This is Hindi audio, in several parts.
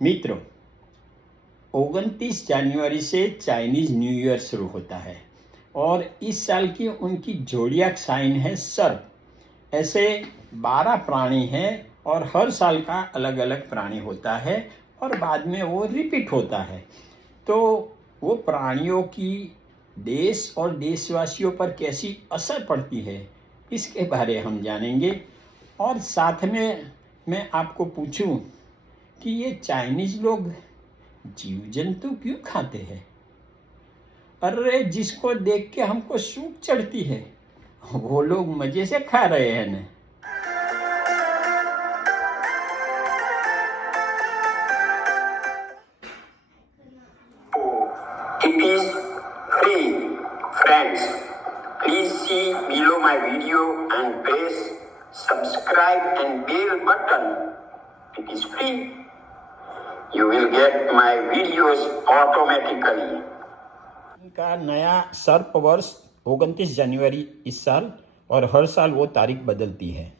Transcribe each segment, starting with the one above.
मित्रों, 29 जनवरी से चाइनीज न्यू ईयर शुरू होता है और इस साल की उनकी जोडियाक साइन है सर्प। ऐसे 12 प्राणी हैं और हर साल का अलग अलग प्राणी होता है और बाद में वो रिपीट होता है। तो वो प्राणियों की देश और देशवासियों पर कैसी असर पड़ती है, इसके बारे हम जानेंगे। और साथ में मैं आपको पूछूं कि ये चाइनीज लोग जीव जंतु क्यों खाते हैं? अरे, जिसको देख के हमको सूख चढ़ती है, वो लोग मजे से खा रहे हैं ना। It is free. Friends, please see below my video and press subscribe and bell button. It is free. You will get my videos automatically. इनका नया सर्प वर्ष 29 जनवरी इस साल, और हर साल वो तारीख बदलती है।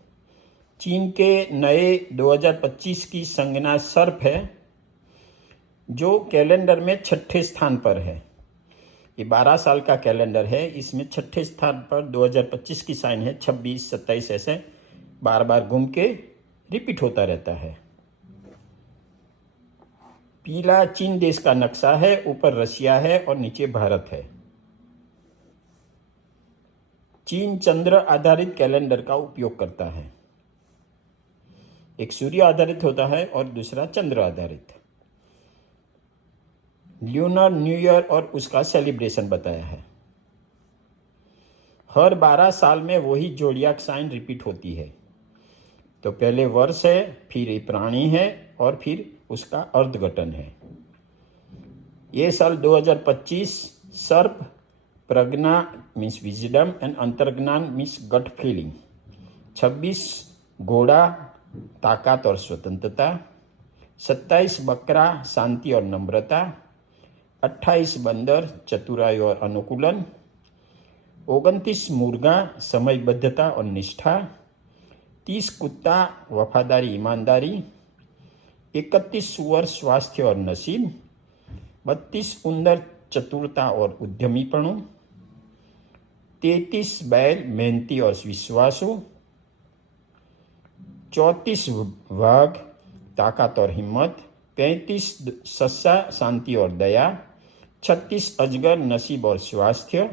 चीन के नए 2025 की संज्ञा सर्प है, जो कैलेंडर में 6ठे स्थान पर है। ये 12 साल का कैलेंडर है, इसमें 6ठे स्थान पर 2025 की साइन है। 26, 27 ऐसे बार बार घूम के रिपीट होता रहता है। पीला चीन देश का नक्शा है, ऊपर रशिया है और नीचे भारत है। चीन चंद्र आधारित कैलेंडर का उपयोग करता है। एक सूर्य आधारित होता है और दूसरा चंद्र आधारित। ल्यूनर न्यू ईयर और उसका सेलिब्रेशन बताया है। हर 12 साल में वही जोडियाक साइन रिपीट होती है। तो पहले वर्ष है, फिर ये प्राणी है और फिर उसका अर्धघटन है। ये साल 2025 सर्प प्रज्ञा मीन्स विजडम एंड अंतर्ज्ञान मीन्स गट फीलिंग। 26 घोड़ा ताकत और स्वतंत्रता। 27 बकरा शांति और नम्रता। 28 बंदर चतुराई और अनुकूलन। 29 मुर्गा समयबद्धता और निष्ठा। 30 कुत्ता वफादारी ईमानदारी। 31 सुअर स्वास्थ्य और नसीब। 32 उंदर चतुरता और उद्यमीपणु। 33 बैल मेहनती और विश्वासु। 34 वाघ ताकत और हिम्मत। 35 सस्सा शांति और दया। 36 अजगर नसीब और स्वास्थ्य।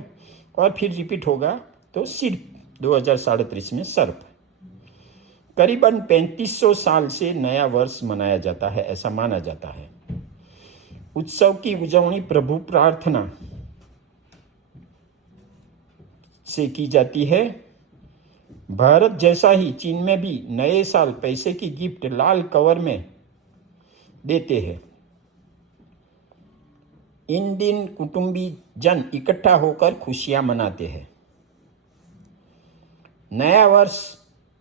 और फिर रिपीट होगा तो सिर्फ 2037 में सर्प। करीबन 3500 साल से नया वर्ष मनाया जाता है, ऐसा माना जाता है। उत्सव की उजवनी प्रभु प्रार्थना से की जाती है। भारत जैसा ही चीन में भी नए साल पैसे की गिफ्ट लाल कवर में देते हैं। इन दिन कुटुंबी जन इकट्ठा होकर खुशियां मनाते हैं। नया वर्ष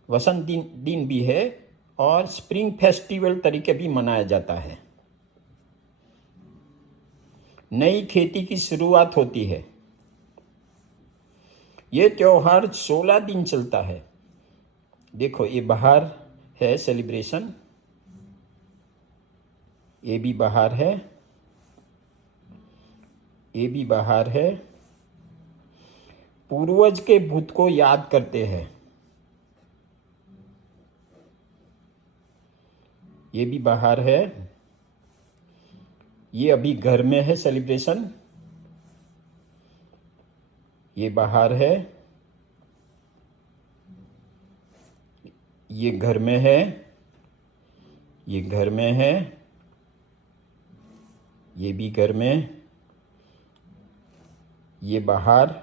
वसंत दिन भी है और स्प्रिंग फेस्टिवल तरीके भी मनाया जाता है। नई खेती की शुरुआत होती है। ये त्योहार 16 दिन चलता है। देखो, ये बाहर है सेलिब्रेशन, ये भी बाहर है, ये भी बाहर है। पूर्वज के भूत को याद करते हैं। ये भी बाहर है। ये अभी घर में है सेलिब्रेशन। ये बाहर है। ये घर में है। ये घर में है। ये भी घर में। ये बाहर।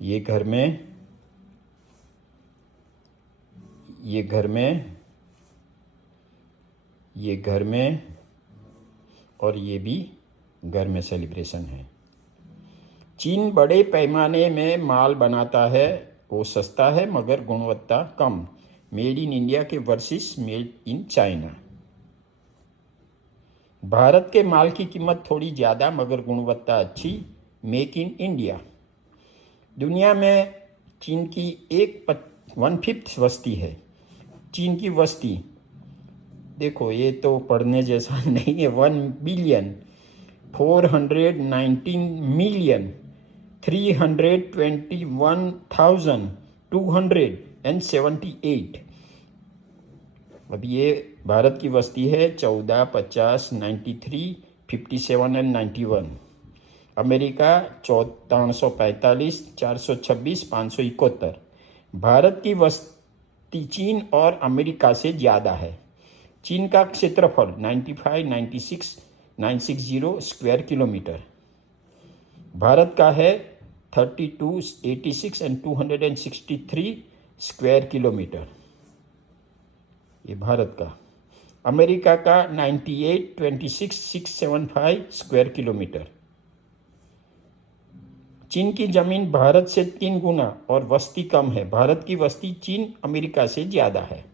ये घर में। ये घर में। ये घर में और ये भी घर में सेलिब्रेशन है। चीन बड़े पैमाने में माल बनाता है। वो सस्ता है मगर गुणवत्ता कम। मेड इन इंडिया के versus made in China. Bharat के माल की कीमत थोड़ी ज़्यादा मगर गुणवत्ता अच्छी। Make in India. दुनिया में चीन की 1/5 वस्ती है। चीन की वस्ती देखो ये तो पढ़ने जैसा नहीं है। 1,419,321,278। अब ये भारत की वस्ती है 14, 50, 93, 57 एंड 91। अमेरिका 345, 426, 571। भारत की वस्ती चीन और अमेरिका से ज़्यादा है। चीन का क्षेत्रफल 95, 96, 960 स्क्वायर किलोमीटर। भारत का है 32, 86 एंड 263 स्क्वायर किलोमीटर। ये भारत का। अमेरिका का 98, 26, 675 स्क्वायर किलोमीटर। चीन की जमीन भारत से 3 गुना और वस्ती कम है। भारत की वस्ती चीन अमेरिका से ज़्यादा है।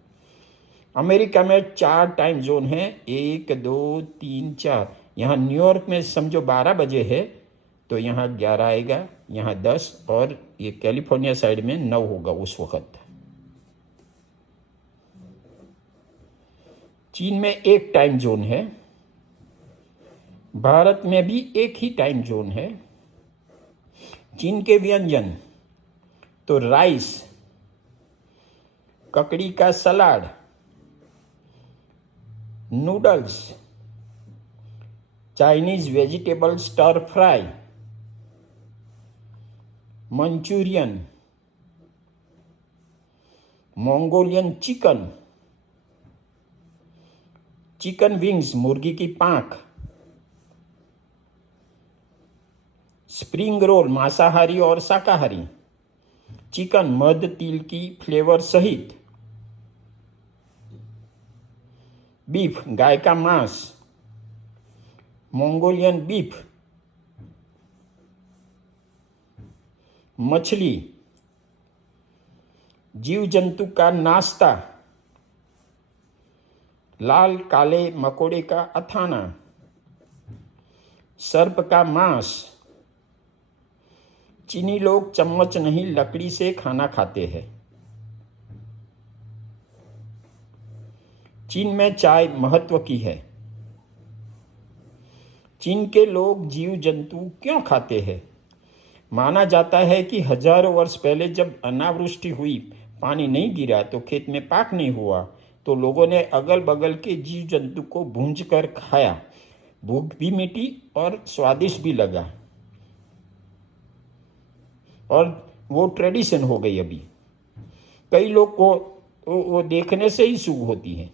अमेरिका में 4 टाइम जोन है, 1, 2, 3, 4। यहाँ न्यूयॉर्क में समझो 12 बजे है तो यहाँ 11 आएगा, यहाँ 10, और ये कैलिफोर्निया साइड में 9 होगा उस वक्त। चीन में 1 टाइम जोन है। भारत में भी 1 ही टाइम जोन है। चीन के व्यंजन तो राइस, ककड़ी का salad, noodles, Chinese vegetable stir fry, Manchurian, Mongolian chicken, chicken wings मुर्गी की पांख, स्प्रिंग रोल मांसाहारी और शाकाहारी, चिकन मध तिल की फ्लेवर सहित, बीफ गाय का मांस, मंगोलियन बीफ, मछली, जीव जंतु का नाश्ता, लाल काले मकोड़े का अथाना, सर्प का मांस। चीनी लोग चम्मच नहीं लकड़ी से खाना खाते हैं। चीन में चाय महत्व की है। चीन के लोग जीव जंतु क्यों खाते हैं? माना जाता है कि हजारों वर्ष पहले जब अनावृष्टि हुई, पानी नहीं गिरा तो खेत में पाक नहीं हुआ, तो लोगों ने अगल बगल के जीव जंतु को भूंज कर खाया। भूख भी मिटी और स्वादिष्ट भी लगा, और वो ट्रेडिशन हो गई। अभी कई लोग को वो देखने से ही सूग होती है।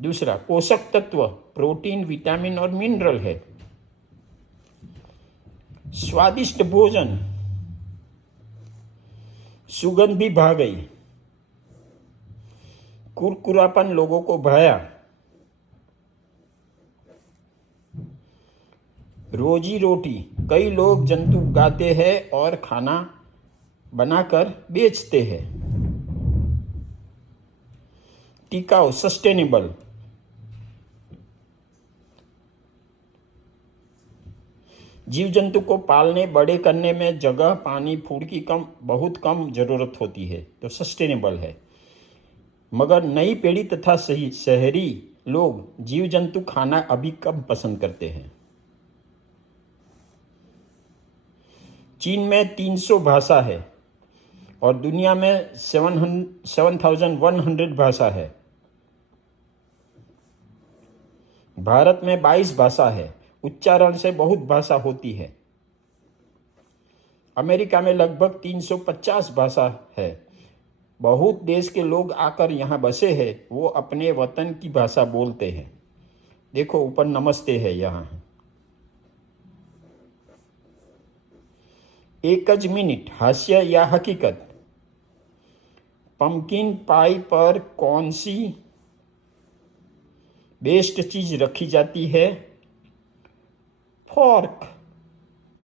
दूसरा, पोषक तत्व प्रोटीन, विटामिन और मिनरल है। स्वादिष्ट भोजन, सुगंध भी भा गई, कुरकुरापन लोगों को भाया। रोजी रोटी, कई लोग जंतु उगाते हैं और खाना बनाकर बेचते हैं। टिकाऊ सस्टेनेबल, जीव जंतु को पालने बड़े करने में जगह, पानी, फूड की बहुत कम जरूरत होती है, तो सस्टेनेबल है। मगर नई पीढ़ी तथा शहरी लोग जीव जंतु खाना अभी कम पसंद करते हैं। चीन में 300 भाषा है और दुनिया में 7,100 भाषा है। भारत में 22 भाषा है। उच्चारण से बहुत भाषा होती है। अमेरिका में लगभग 350 भाषा है। बहुत देश के लोग आकर यहाँ बसे हैं, वो अपने वतन की भाषा बोलते हैं। देखो ऊपर नमस्ते है यहाँ। 1 मिनट हास्य या हकीकत। पंपकिन पाई पर कौन सी बेस्ट चीज रखी जाती है? फॉर्क।